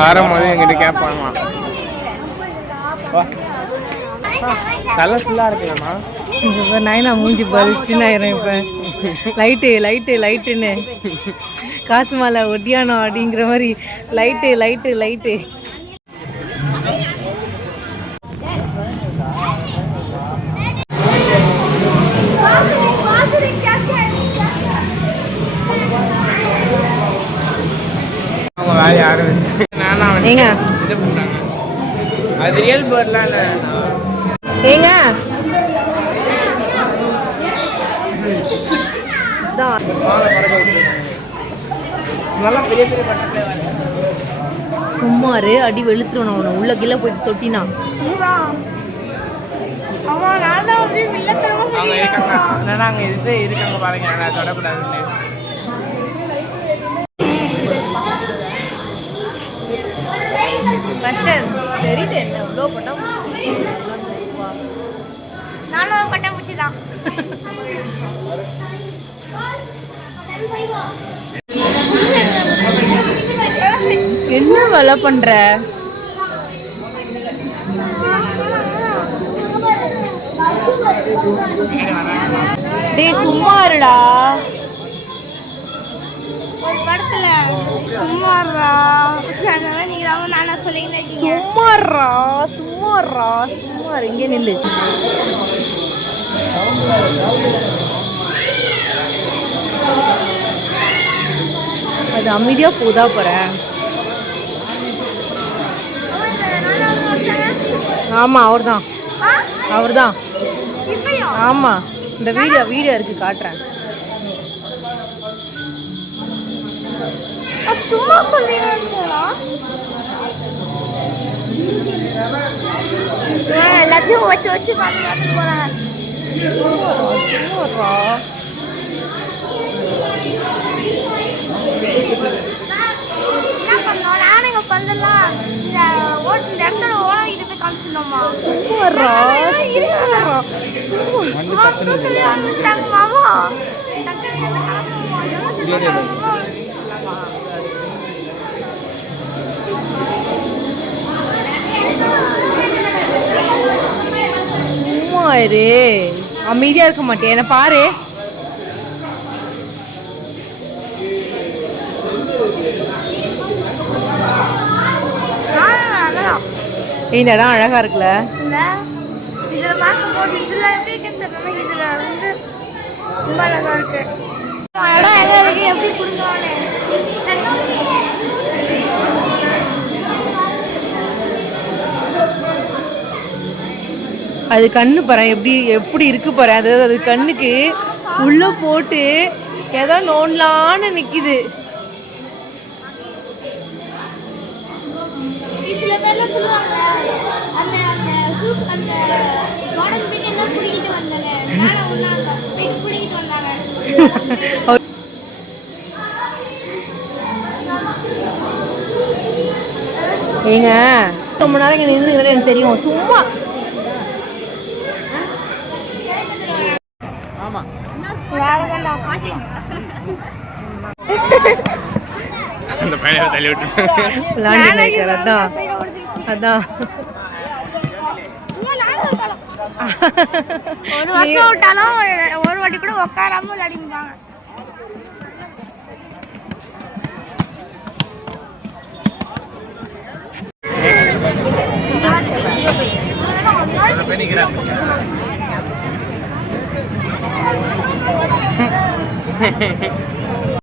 வரும்போது எங்கிட்ட கேட்பாங்க. கலர்ஃபுல்லாக இருக்குல்லம்மா. இப்போ நைனா மூஞ்சி பறிச்சுன்னு ஆயிரும். இப்போ லைட்டுன்னு காசு மாலை ஒட்டியானோ அப்படிங்கிற மாதிரி லைட்டு. அவங்க வேலையை ஆரம்பிச்சு ஏங்க இது பண்ணுறாங்க. அது ரியல் பேர்ட்லாம் இல்லை. ஏங்க நல்லா பெரிய பெரிய பட்டர்ஃப்ளை வர சும்மாரு அடி வெளுத்துருவணும் அவனை உள்ள கீழே போய் தொட்டினா. அவங்க இருக்காங்க. என்னன்னா அங்கே இது இருக்காங்க பாருங்க. நான் தொடக்கூடாதுன்னு. கஷ்டம் தெரியுது என்ன இவ்வளோ பட்டாம்பூச்சி தான். என்ன வேலை பண்ற? டேய் சும்மா இருடா. ஒரு படத்துல சும்மாறா நீங்க தான் நானா சொல்லிங்க. சும்மாறா இங்கே நில்லு. அது அமைதியா போதா போறேன். ஆமா அவர்தான். ஆமா இந்த வீடியோ இருக்கு காட்டுறேன். சும்மா சொல்லி எல்லாத்தையும் வச்சு பார்த்து போறாங்க. என்ன பண்ணோம்? நானுங்க பண்ணலாம். இந்த இடத்துல ஓடிட்டு போய் காமிச்சிருந்தோமா? ஆரம்பிச்சிட்டாங்க மாமா. சும்மா இரு. அமைதியா இருக்க மாட்டேன். என்ன பாரு. இந்த இடம் அழகா இருக்குல்ல. இதுல பார்க்கும்போது இதுல எப்படி தெரியல. இதுல வந்து ரொம்ப அழகா இருக்கு. இடம் எங்க இருக்கு எப்படி கொடுக்கலான்னு. அது கண்ணு பாரு எப்படி இருக்கு பாரு. அதாவது அது கண்ணுக்கு உள்ள போட்டு ஏதோ நோண்டலான்னு நிக்குது. சில பேர்லாம் சொல்லுவாங்க அந்த கார்டன் போயிட்டு எல்லாம் பிடிக்கிட்டு வந்தாங்க. நானும் ஒன்னாங்க போயிட்டு பிடிக்கிட்டு வந்தாங்க. ஏங்க ரொம்ப நேரம் இங்கே நின்று எனக்கு தெரியும். சும்மா அந்த பையனை தள்ளி விட்டு அதான் ஒரு வருஷம் விட்டாலும் ஒரு வாட்டி கூட உட்காராம விளையாடிப்பாங்க.